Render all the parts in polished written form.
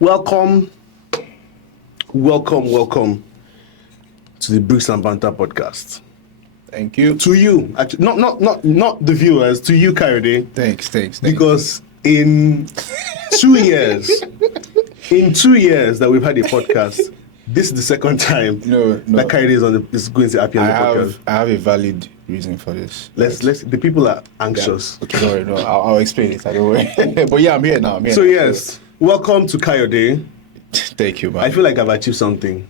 Welcome to the Bricks Banter podcast. Thank you. To you, actually, not the viewers. To you, Kayode. Thanks. Because in 2 years, that we've had a podcast, this is the second time that Kayode is going to appear on the podcast. I have a valid reason for this. The people are anxious. Yeah. Okay, sorry, no, I'll explain it. I don't worry. But yeah, I'm here now. Yes, welcome to Kayode. Thank you, man. I feel like I've achieved something.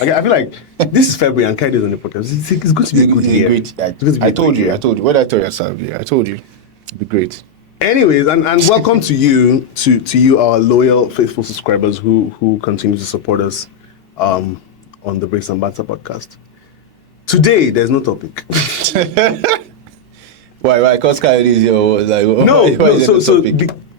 I feel like this is February and Kayode is on the podcast. It's going to be a good year. I told you. What I told you, I told you. It'll be great. Anyways, and welcome to you, our loyal, faithful subscribers who continue to support us on the Bricks Banter podcast. Today, there's no topic. Why? Because Kayode is here. Like,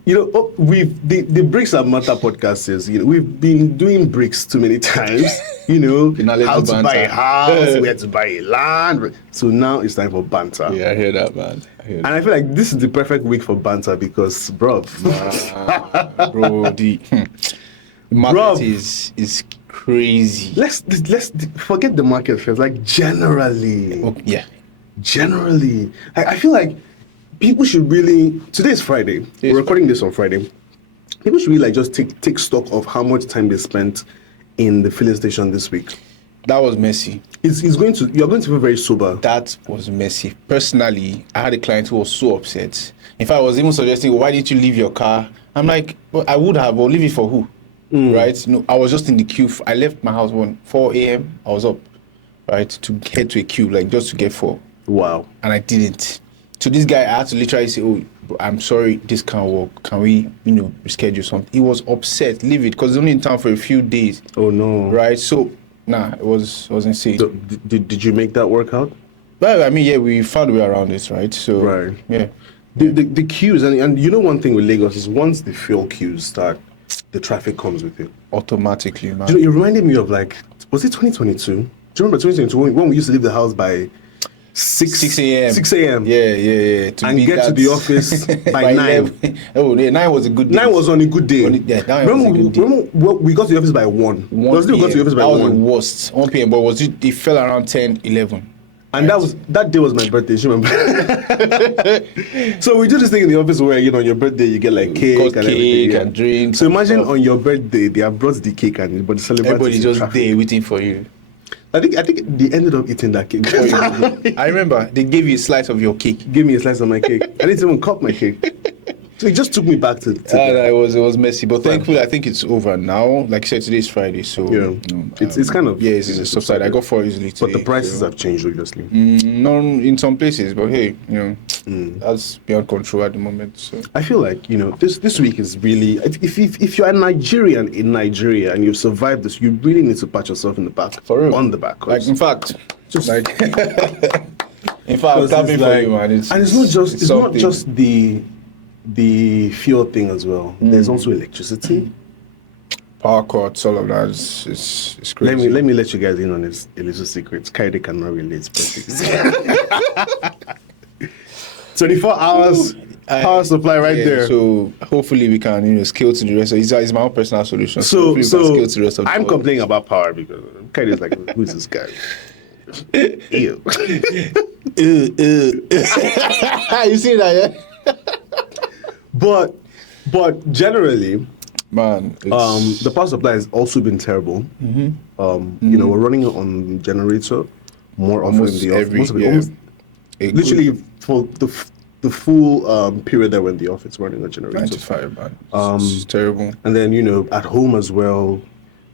the Bricks Banter podcast is, we've been doing bricks too many times. How to buy a house, where to buy a land. So now it's time for banter. Yeah, I hear that, man. And I feel like this is the perfect week for banter because, bro, the market is crazy. Let's forget the market first. Like generally, generally, I feel like people should really. Today is Friday. We're recording this on Friday. People should really just take stock of how much time they spent in the filling station this week. That was messy. You're going to feel very sober. That was messy. Personally, I had a client who was so upset. In fact, I was even suggesting, why didn't you leave your car? I'm like, well, I would have, but leave it for who? Right? No, I was just in the queue. I left my house 4 a.m. I was up, right, to head to a queue, like just to get 4. Wow. And I didn't. So this guy, I had to literally say, oh, I'm sorry, this can't work. Can we, reschedule something? He was upset. Leave it, because he's only in town for a few days. Oh, no. Right? So, it was insane. So, did you make that work out? Well, I mean, yeah, we found a way around this, right? So, right. Yeah. The queues, and one thing with Lagos is once the fuel queues start, the traffic comes with it. Automatically, man. It reminded me of was it 2022? Do you remember 2022 when we used to leave the house by 6 a.m.? 6 a.m. Yeah. And get to the office by 9. Oh, yeah, 9 was a good day. 9 was on a good day. Remember we got to the office by 1. We got to the office by 1. That was the worst. 1 p.m. But it fell around 10, 11. And that day was my birthday, you remember? So we do this thing in the office where, on your birthday, you get like cake and everything. And drinks. So imagine on your birthday, they have brought the cake and but everybody's just there waiting for you. I think they ended up eating that cake. I remember they gave you a slice of your cake. Give me a slice of my cake. I didn't even cut my cake. So it just took me back to it was messy, but thankfully I think it's over now. Like I said, today is Friday, so it's kind of it's a subside. I got 4 easily today, but the prices have changed obviously. No, in some places, but hey, that's beyond control at the moment. So I feel like this week is really if you're a Nigerian in Nigeria and you've survived this, you really need to pat yourself in the back. For real. On the back. Like in fact, just like in fact, I'm clapping for you, man. It's not just the fuel thing as well. There's also electricity, power cuts, all of that. It's crazy. Let me let you guys in on this a little secret. Kayode cannot relate. 24 hours power supply there. So hopefully we can scale to the rest. It's my own personal solution. So scale to the rest of I'm complaining about power because Kayode is like, who's this guy? Ew. You see that, yeah? But generally, man, the power supply has also been terrible. We're running on generator more often in the office. Literally for the full period that we're in the office running a generator. 95, man. It's terrible. And then at home as well,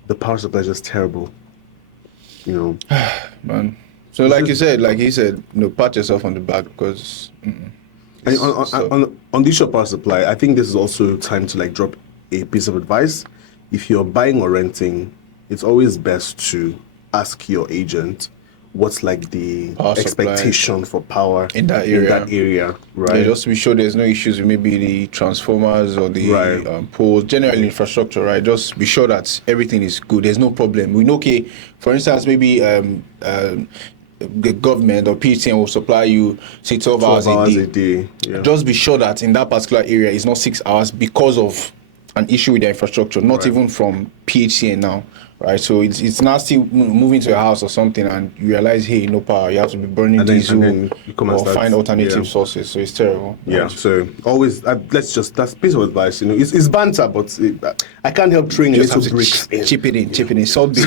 the power supply is just terrible. Man. So like he said, pat yourself on the back because. And on the issue of power supply, I think this is also time to drop a piece of advice. If you're buying or renting, it's always best to ask your agent what's the power expectation for power in that area, right? Yeah, just to be sure there's no issues with maybe the transformers or the poles, general infrastructure, right? Just be sure that everything is good. There's no problem. We know, okay, for instance, maybe the government or PTN will supply you, say, 12 hours a day. Yeah. Just be sure that in that particular area it's not 6 hours because of an issue with their infrastructure, not even from PHCN now, right? So it's now still moving to a house or something, and you realize, hey, no power, you have to be burning diesel or find alternative sources. So it's terrible. Yeah. So always, that's a piece of advice. It's banter, but I can't help throwing a little bricks in. Chip it in. Salt bit,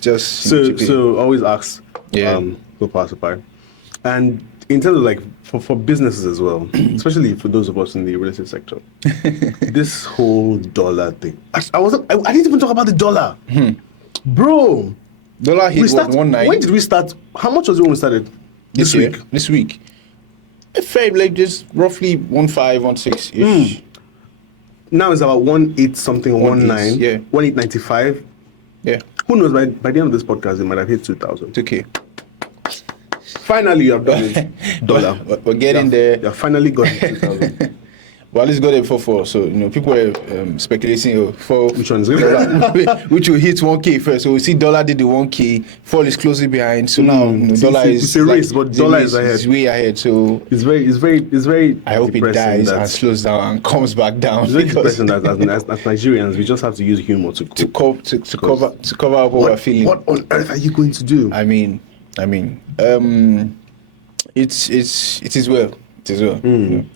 just. So always ask. For power supply, and in terms of like for businesses as well, especially for those of us in the real estate sector, this whole dollar thing. I didn't even talk about the dollar, bro. Dollar hit 1.9. When did we start? How much was it when we started? This week. This week. Fair, like just roughly 1.5, 1.6 ish. Now it's about 1.8 something, 1.9. Yeah. 1.895. Yeah. Who knows? By the end of this podcast, it might have hit 2,000. Okay. Finally, you have done it. Dollar. We're getting there. You have finally got it 2,000. Well, at least got there before 4. So, people were speculating for which one's which will hit 1K first. So we see dollar did the 1K, fall is closely behind. So now dollar is it's a race, but dollar is ahead. It's way ahead. So it's very. I hope it dies and slows down and comes back down. It's very depressing that as Nigerians we just have to use humor to cover up what we're feeling. What on earth are you going to do? I mean, it is well. It is well.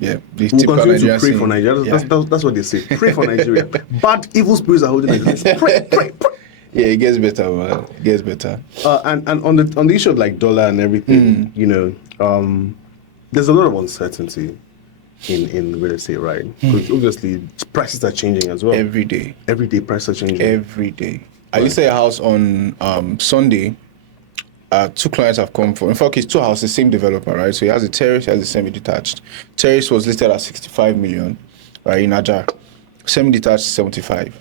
Yeah. We'll continue to pray for Nigeria. That's what they say. Pray for Nigeria. Bad, evil spirits are holding Nigeria. Pray. Yeah, it gets better, man. It gets better. And on the issue of like dollar and everything, there's a lot of uncertainty in real estate, right? Because obviously prices are changing as well. Every day prices are changing. Every day. I listed a house on Sunday. 2 clients have come for. In fact, it's 2 houses, same developer, right? So he has a terrace, he has a semi-detached. Terrace was listed at 65 million, right, in Ajar. Semi-detached, 75,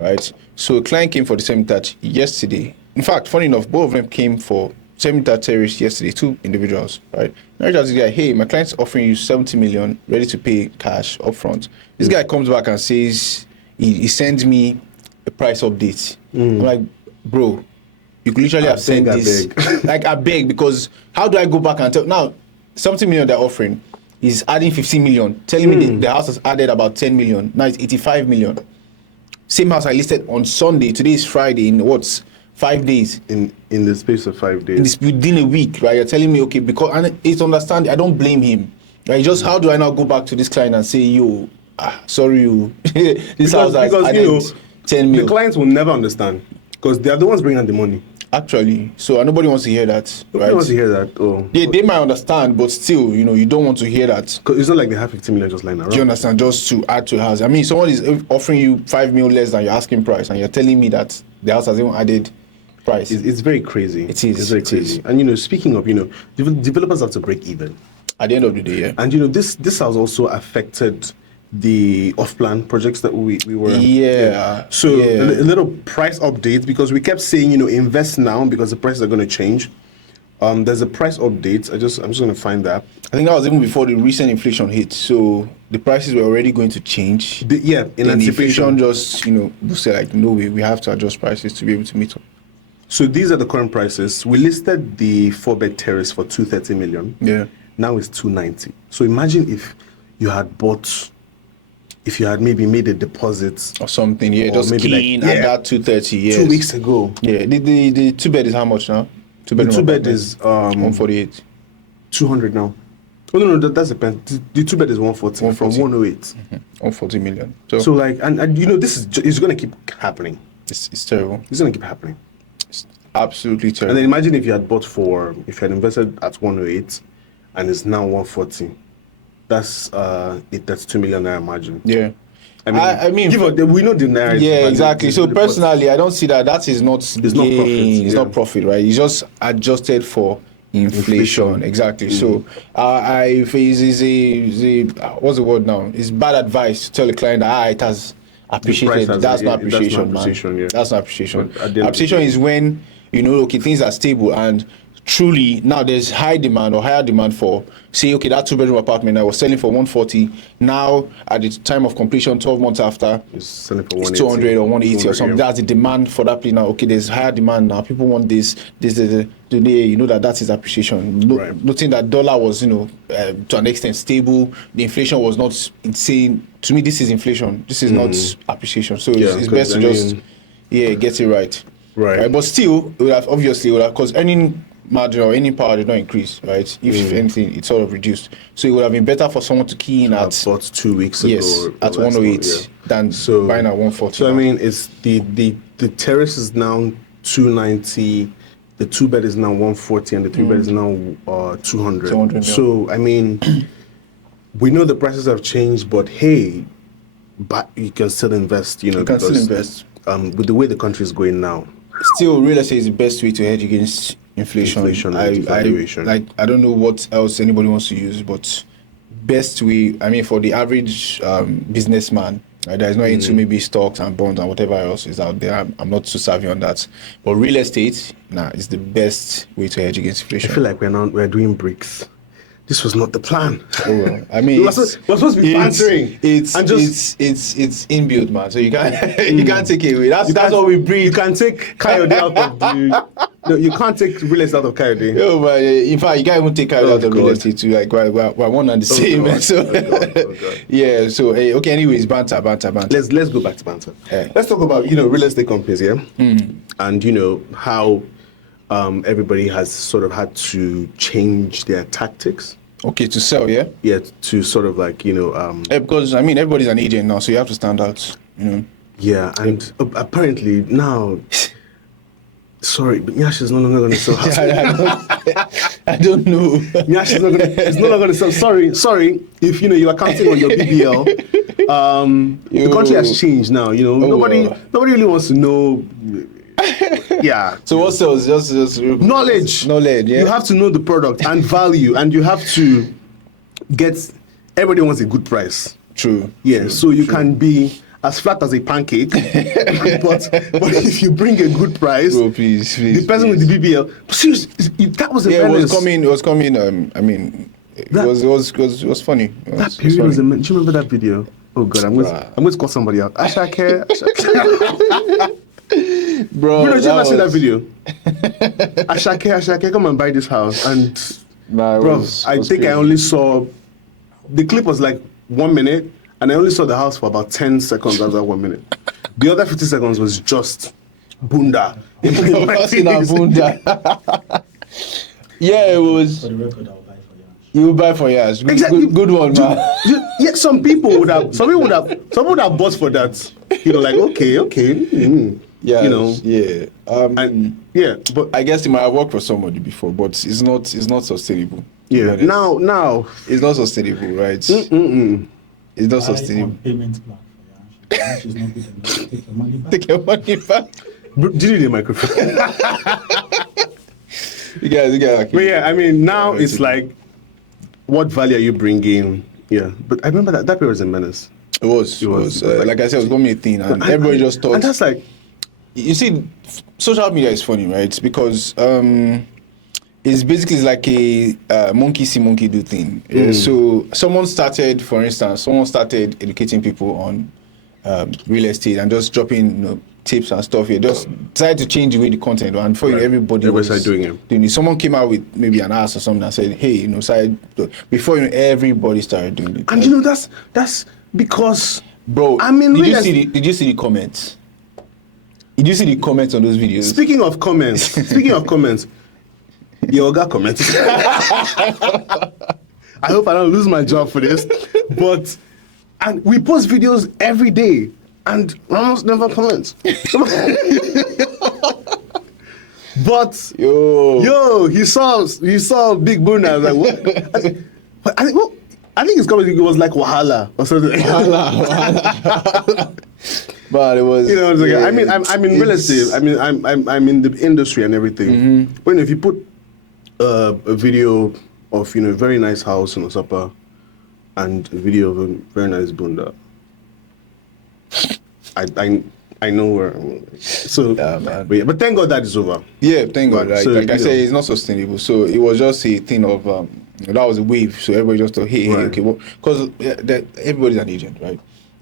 right? So a client came for the semi-detached yesterday. In fact, funny enough, both of them came for semi-detached terrace yesterday, 2 individuals, right? Now this guy, hey, my client's offering you 70 million, ready to pay cash upfront. This guy comes back and says, he sends me a price update. I'm like, bro, you could literally have sent this. Like, I beg, because how do I go back and tell? Now, 70 million they're offering is adding 15 million, telling me the house has added about 10 million. Now it's 85 million. Same house I listed on Sunday. Today is Friday. In 5 days? In the space of 5 days. Within a week, right? You're telling me, okay, because, and it's understanding. I don't blame him. Right? Just how do I now go back to this client and say, yo, sorry, you. This house has added 10 million. The clients will never understand because they are the ones bringing out the money. Actually, so nobody wants to hear that. Nobody wants to hear that. Oh, they might understand, but still, you don't want to hear that. Because it's not like they have 15 million just lying around. Do you understand? Just to add to the house. I mean, someone is offering you 5 million less than your asking price, and you're telling me that the house has even added price. It's very crazy. It is. It's very crazy. And speaking of, developers have to break even at the end of the day. Yeah. And this has also affected the off-plan projects that we were So a little price update, because we kept saying invest now because the prices are going to change. There's a price update. I'm just going to find that. I think that was even before the recent inflation hit, so the prices were already going to change. In anticipation, inflation just boosted, like, no way, we have to adjust prices to be able to meet up. So these are the current prices. We listed the 4-bed terrace for 230 million. Yeah. Now it's 290. So imagine if you had maybe made a deposit or something, just keen at that 230, 2 weeks ago. Yeah, the 2-bed is how much now? The 2-bed is 148. 200 now. Oh no, that's the pen. The 2-bed is 140 from 108. 140 million. So like, and this is going to keep happening. It's terrible. It's going to keep happening. It's absolutely terrible. And then imagine if you had invested at 108, and it's now 140. That's 2 million naira margin. Yeah. I mean, we know the naira. Yeah, exactly. So personally, I don't see that. That is not gain. Not profit. It's not profit, right? It's just adjusted for inflation. Exactly. So, what's the word now? It's bad advice to tell a client that it has appreciated. That's not appreciation, man. That's not appreciation. Appreciation is when things are stable and truly now there's high demand or higher demand for, say, okay, that 2-bedroom apartment I was selling for 140, now at the time of completion 12 months after it's selling for 200 or 180 or something. That's the demand for that place now. Okay, there's higher demand now, people want this today. That is appreciation. Noting that dollar was to an extent stable, the inflation was not insane to me, this is inflation. This is not appreciation. So it's best to just get it right. Right. But still, it would have because any margin or any power did not increase, right? If anything, it sort of reduced. So it would have been better for someone to key in at bought 2 weeks ago. Yes, at 108 than buying at 140. So I mean, it's the terrace is now 290. The 2-bed is now 140, and the 3-bed is now 200. 200. So I mean, we know the prices have changed, but hey, but you can still invest. You can still invest. With the way the country is going now. Still, real estate is the best way to hedge against inflation. Devaluation. I don't know what else anybody wants to use, but best way. I mean, for the average businessman that is not into maybe stocks and bonds and whatever else is out there, I'm not too savvy on that. But real estate, is the best way to hedge against inflation. I feel like we're doing bricks. This was not the plan. Oh, well. I mean, we're supposed to be bantering. It's inbuilt, man. So you can't you can't take it away. That's what we breathe. You can take Kayode out of the. No, you can't take real estate out of Kayode. No, but in fact, you can't even take Kayode out of real estate too. Like we're one and the same. God. So God. yeah. So okay. Anyways, banter. Let's go back to banter. Let's talk about real estate companies, and how. Everybody has sort of had to change their tactics. Okay, to sell, yeah? Yeah, to sort of like, because, I mean, everybody's an agent now, so you have to stand out, Yeah, and apparently now, sorry, but Nyash is no longer going to sell houses. I don't know. Nyash is no longer going to sell. Sorry, if, you are counting on your BBL, the country has changed now, nobody really wants to know. Yeah. So what sells? Just knowledge. Yeah. You have to know the product and value, and you have to get. Everybody wants a good price. True. Yeah. True, so you can be as flat as a pancake, but if you bring a good price, please, the person with the BBL. Seriously, that was a menace. It was coming. I mean, it was funny. That period was a menace. Do you remember that video? Oh God, I'm going to call somebody out. Ashake. Bro, did you ever see that video? Ashake, come and buy this house. And I think crazy. I only saw the clip was like 1 minute, and I only saw the house for about 10 seconds after 1 minute. The other 50 seconds was just bunda. Bunda. Yeah, it was. For the record, I'll buy for Yash. You will buy for Yash. Exactly. Good one, man. Yeah, some people would have bought for that. Like okay. Yeah, yeah. But I guess it might have worked for somebody before, but it's not sustainable. Yeah. Now it's not sustainable, right? It's not sustainable. Payment plan for Yash. Yash is not good enough. Take your money back. Take your money back. Did you need a microphone? You guys. But yeah, I mean, now it's like, what value are you bringing? Yeah, but I remember that period was a menace. It was. Like I said, it was going to be a thing, and everybody just thought. And that's like, you see, social media is funny, right? Because it's basically like a monkey see, monkey do thing. So someone started educating people on real estate and just dropping tips and stuff here. Just tried to change the way the content, and before everybody was doing it. Someone came out with maybe an ask or something and said, "Hey, before everybody started doing it." And that's because, bro. I mean, did you see the comments? Did you see the comments on those videos? Speaking of comments, your guy commented. I hope I don't lose my job for this, and we post videos every day, and Ramos never comments. But he saw Big Buna. I was like, what? I think it's coming. It was like Wahala or something. Wahala. But it was. I mean, I'm in real estate. I mean, I'm in the industry and everything. When if you put a video of a very nice house in Osapa and a video of a very nice bunda, I know where. So, but thank God that is over. Yeah, thank God. Like I say, it's not sustainable. So it was just a thing of that was a wave. So everybody just thought, hey, okay, because everybody's an agent, right?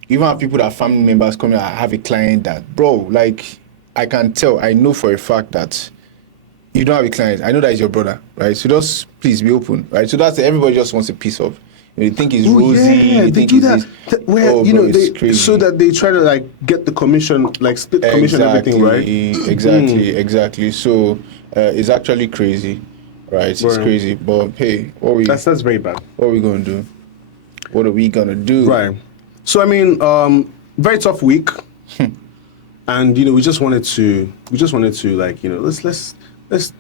You even have people that are family members coming. I have a client that, bro, like I can tell, I know for a fact that you don't have a client. I know that is your brother, right? So just please be open, right? So that's everybody just wants a piece of. You think it's rosy. Yeah, you they think do it's that. Where oh, you bro, know it's they crazy. so that they try to like get the commission, like split commission, everything, right? Exactly. So it's actually crazy, right? It's Right. crazy. But hey, That's very bad. what are we gonna do? What are we gonna do? Right. So I mean, very tough week, and you know, we just wanted to like, you know, let's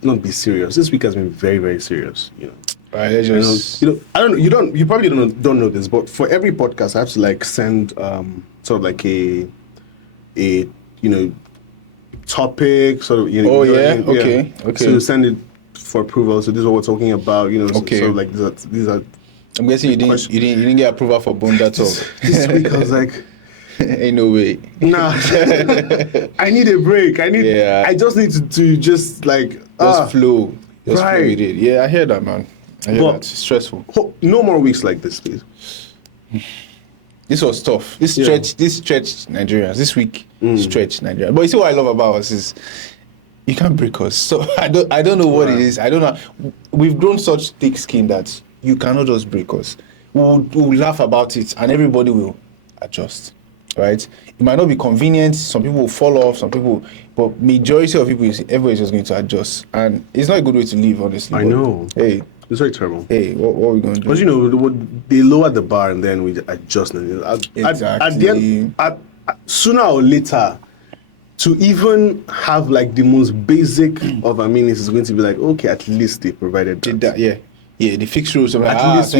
not be serious. This week has been very, very serious. You know. Right. Let's just. You know, I don't know. You probably don't know this, but for every podcast, I have to like send sort of like a you know, topic sort of. You know, Oh you know, yeah. Okay. So send it for approval. So this is what we're talking about. You know. Okay. So like these are. I'm guessing you didn't get approval for Bunda talk. This week I was like, ain't no way. Nah, I need a break. I just need to just like flow. Just right. flow with it. Yeah, I hear that, man. I hear that. It's stressful. No more weeks like this, please. This was tough. This stretched Nigerians. This week stretched Nigerians. But you see what I love about us is you can't break us. So I don't know what it is. I don't know. We've grown such thick skin that you cannot just break us. We'll laugh about it and everybody will adjust. Right? It might not be convenient. Some people will fall off. But majority of people, you see, everybody's just going to adjust. And it's not a good way to live, honestly. I know. Hey. It's very terrible. Hey, what are we going to do? Because, you know, they lower the bar and then we adjust. Exactly. At the end, sooner or later, to even have like the most basic of amenities is going to be like, okay, at least they provided that. Yeah, the fixed rules. At least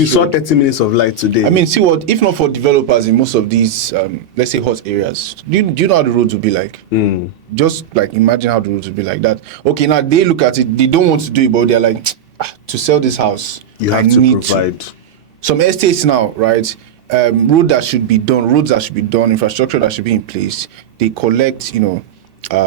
we saw 30 minutes of light today. I mean, see what, if not for developers in most of these, let's say hot areas, do you know how the roads would be like? Just like imagine how the roads would be like that. Okay, now they look at it, they don't want to do it, but they're like, to sell this house, you have to provide. Some estates now, right? Roads that should be done, infrastructure that should be in place. They collect, you know,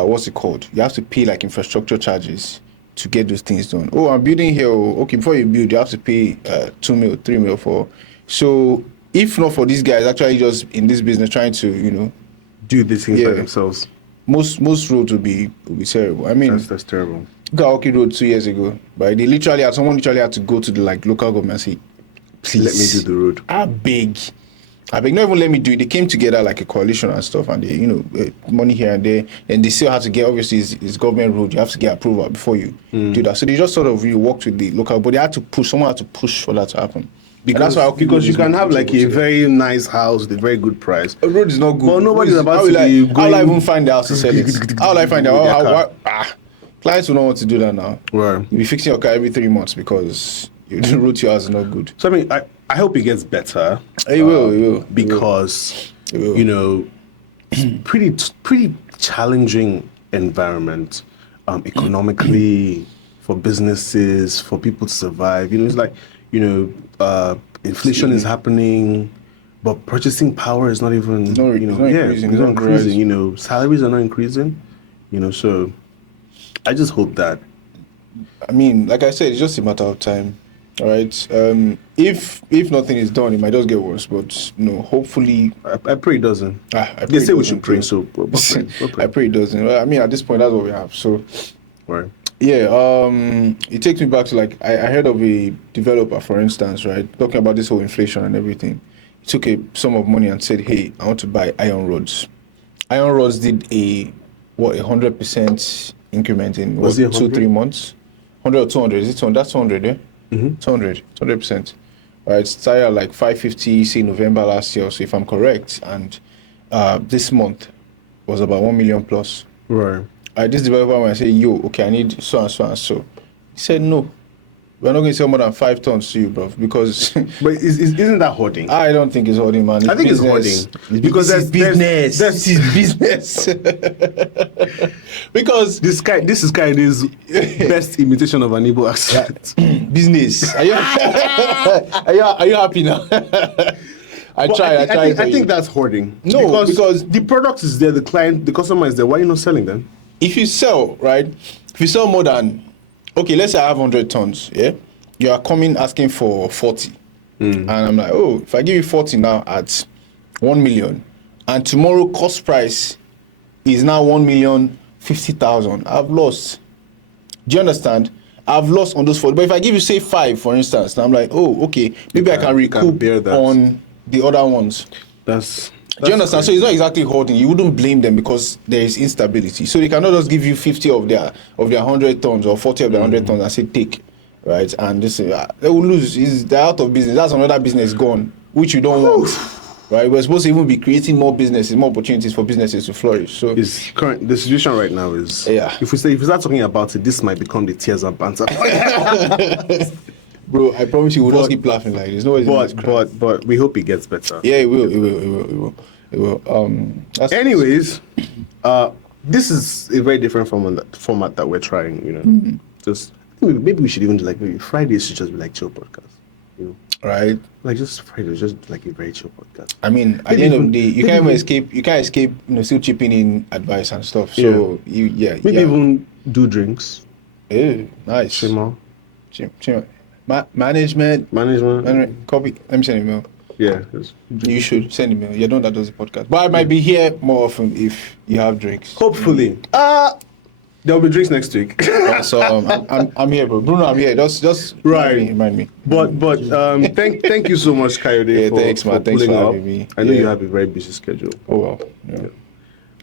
what's it called? You have to pay like infrastructure charges to get those things done. Oh, I'm building here. Okay, before you build, you have to pay 2 mil, 3 mil for. So if not for these guys actually just in this business trying to, you know, do these things by themselves, most roads would be terrible. I mean, that's terrible. Look at Road 2 years ago, right? Someone literally had to go to the like local government and say, please let me do the road. I beg, not even let me do it. They came together like a coalition and stuff, and they, you know, money here and there, and they still have to get, obviously it's government road, you have to get approval before you do that. So they just sort of really worked with the local, but someone had to push for that to happen. Because you can have like a very nice house with a very good price. A road is not good. But nobody's about to be going... How will I even find the house to sell it? How will I find out? Clients will not want to do that now. Right. You'll be fixing your car every 3 months because the road to your house is not good. So I mean, I hope it gets better. It will. Because, you know, pretty challenging environment economically, for businesses, for people to survive. You know, it's like, you know, inflation is happening, but purchasing power is not even, it's not increasing. You know, salaries are not increasing. You know, so I just hope that. I mean, like I said, it's just a matter of time. All right. If nothing is done, it might just get worse. But no, hopefully, I pray it doesn't. They say we should pray, so we'll pray. I pray it doesn't. I mean, at this point, that's what we have. So, right. Yeah. It takes me back to like I heard of a developer, for instance, right, talking about this whole inflation and everything. He took a sum of money and said, "Hey, I want to buy iron rods." Iron rods did 100% increment in 2-3 months. 100 or 200? Is it 200? That's 200, yeah. 200%. It started at like 550, say November last year, so if I'm correct, and this month was about 1 million plus. Right. This developer, when I say, yo, okay, I need so and so and so, he said, no, we're not going to sell more than 5 tons to you, bro, because... But isn't that hoarding? I don't think it's hoarding, man. I think it's hoarding. Because this is business. This is business. Because... This is Kayode's best imitation of an Igbo accent. Business. Are you happy now? I think that's hoarding. No, because the product is there, the customer is there. Why are you not selling them? If you sell, right? If you sell more than, okay, let's say I have 100 tons, yeah? You are coming asking for 40. And I'm like, oh, if I give you 40 now at 1 million, and tomorrow cost price is now 1,050,000, I've lost. Do you understand? I've lost on those 40. But if I give you say 5, for instance, I'm like, oh, okay, maybe I can recoup bear that. on the other ones. Do you understand? Great. So it's not exactly holding. You wouldn't blame them because there is instability. So they cannot just give you 50 of their 100 tons or 40 of their 100 tons and say take, right? And this they will lose. They're out of business. That's another business gone, which you don't want, right? We're supposed to even be creating more businesses, more opportunities for businesses to flourish. So the situation right now is if we start talking about it, this might become the tears and banter. Bro, I promise you, we'll just keep laughing like this. But we hope it gets better. Yeah, it will. Anyways, this is a very different format that we're trying. You know, just maybe we should even do maybe Fridays should just be like chill podcast. You know, right? Like just Fridays, just like a very chill podcast. I mean, at the end of the day, you can't escape. You can't escape. Still chipping in advice and stuff. So maybe even do drinks. Yeah, nice. Chima. Management. Copy. Let me send an email. Yeah. You should send an email. You're the one that does the podcast. But I might be here more often if you have drinks. Hopefully. There'll be drinks next week. So I'm here, bro. Bruno, I'm here. Just remind me. But thank you so much, Kayode. Thanks, man. Thanks for having me. I know you have a very busy schedule. Oh well. Yeah.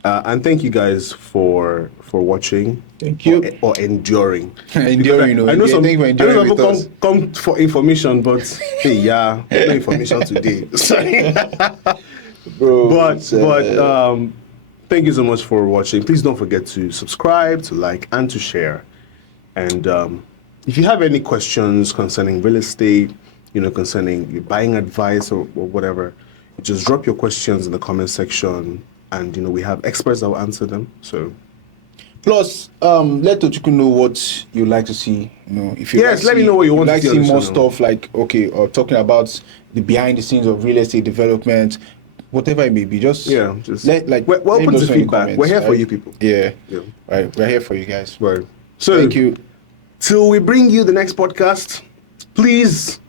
And thank you guys for watching. Thank you. Or enduring. Enduring. I know some people come for information, but hey, no information today. Sorry. Bro. But thank you so much for watching. Please don't forget to subscribe, to like, and to share. And if you have any questions concerning real estate, concerning your buying advice or whatever, just drop your questions in the comment section. And we have experts that will answer them. So, plus, let Tochukwu know what you like to see. If you let me know what you want to see. More stuff like or talking about the behind the scenes of real estate development, whatever it may be. Just we're open to feedback. We're here for you people. Yeah. Right. We're here for you guys. Right. So thank you. Till we bring you the next podcast, please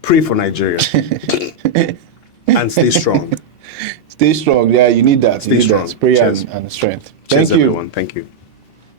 pray for Nigeria and stay strong. Stay strong. Yeah, you need that. Stay strong. Prayer and strength. Cheers, everyone. Thank you.